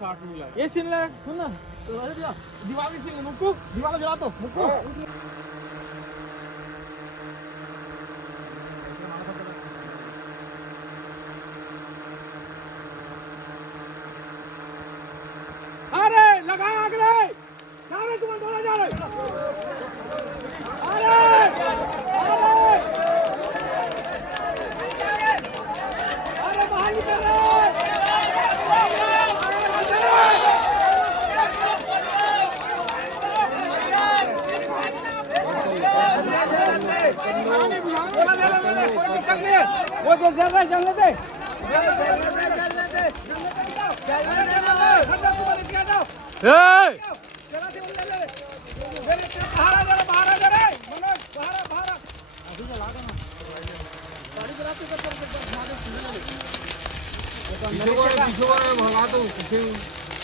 60 मिला। ये सीन ले सुन ना, दीवार की सीन मुक्कू, दीवार जला तो मुक्कू। अरे लगा आग रे, जा रे तुम दोनों जा रे। अरे बाहर निकल रे। वो जलने दे।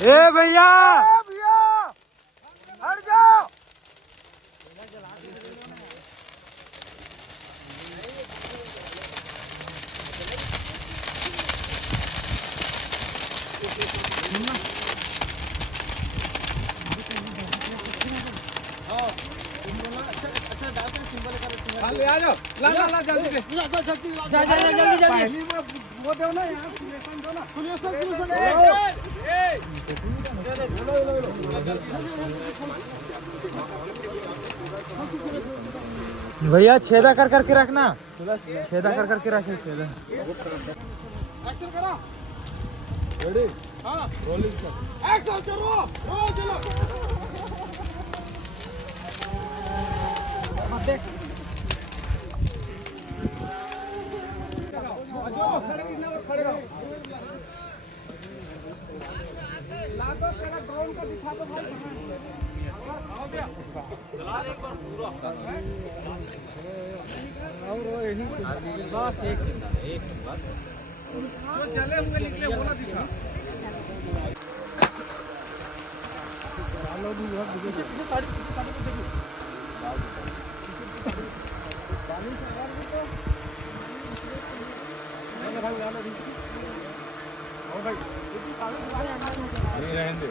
ए भैया हट जाओ। ले आ जाओ, ला जल्दी से, जल्दी वो दो ना यार, दो ना भैया छेदा कर करके रखना, छेदा कर करके रखे, छेदा। एक्शन करो, रेडी, हाँ रोलिंग कर, एक्शन करो, चलो देख खड़े रहो। ला दो तेरा ड्रोन का दिखा दो भाई। आओ भैया चला एक बार पूरा और यही बस एक बात जो जले हुए निकले वो ना दिखा। आलो भी बहुत दिखे साड़ी पानी से यार तो भाई वाला भी और भाई नहीं रहने दे।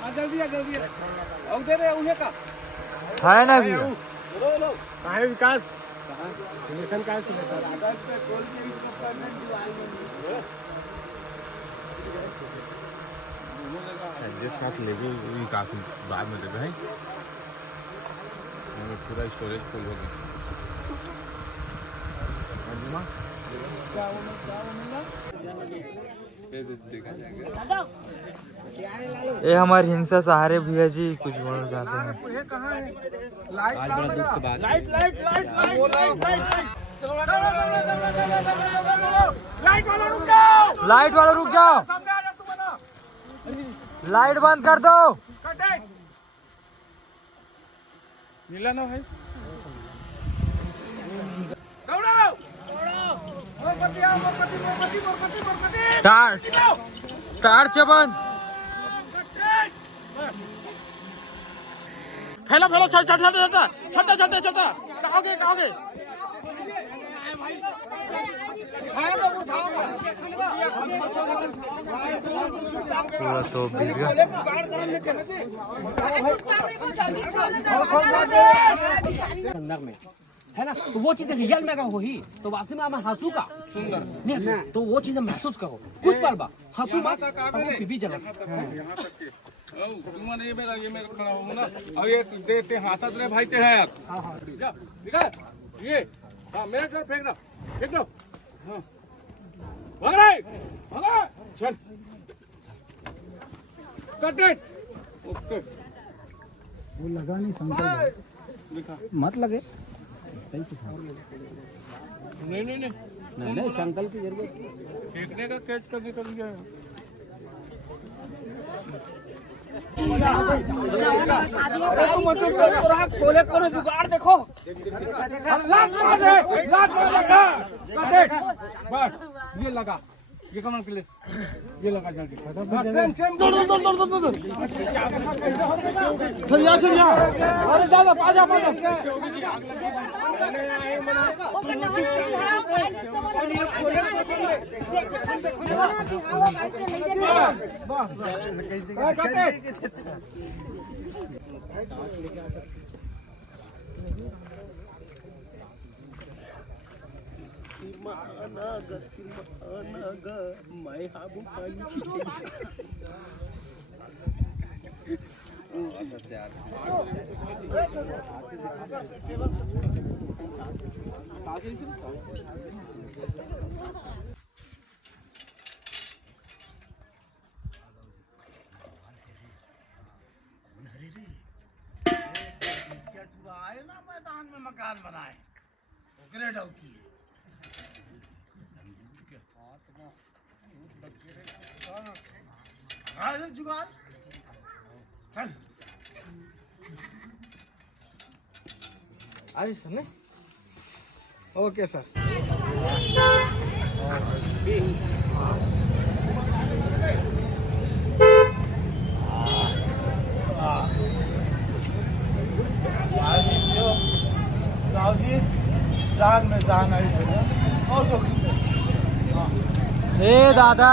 आ जल्दी अब दे रहे उन्हें का है ना भी लो कहाँ है विकास, कहाँ सिलेक्शन का साथ लेके विकास बाद में देगा है पूरा स्टोरेज फुल हो गया। ये हमारे हिंसा सहारे भैया जी कुछ बोल जाते हैं। ये कहाँ है? लाइट वाला रुक जाओ, लाइट बंद कर दो। नीला ना भाई टार्च बंद, फैला छटा कहोगे पूरा तो भिज गया। में है ना, तो वो चीज रियल में कहो ही तो वासी में हंसू का नहीं तो वो चीज महसूस करो कुछ पल बा हंसू बात पीपी जगह तुम ये मेरा खड़ा हो ना अब ये देते हाथत रे भाई ते है यार। जा दिखा ये हां मेरे तरफ फेंक दो हां भाग चल कट इट ओके। वो लगा नहीं संकल दिखा मत लगे नहीं संकल की जरूरत फेंकने का कैच कर निकल गया। खोले करो जुगाड़ देखो लात मार बस ये लगा ये कमान प्लीज ये लगा जल्दी दौड़ चल यहाँ अरे दादा पाजा आए ना मैदान में मकान बनाए ग्रेड होती है जुगाड़ चल आज सर ने ओके सर राव जी जान में जान आई और तो ए दादा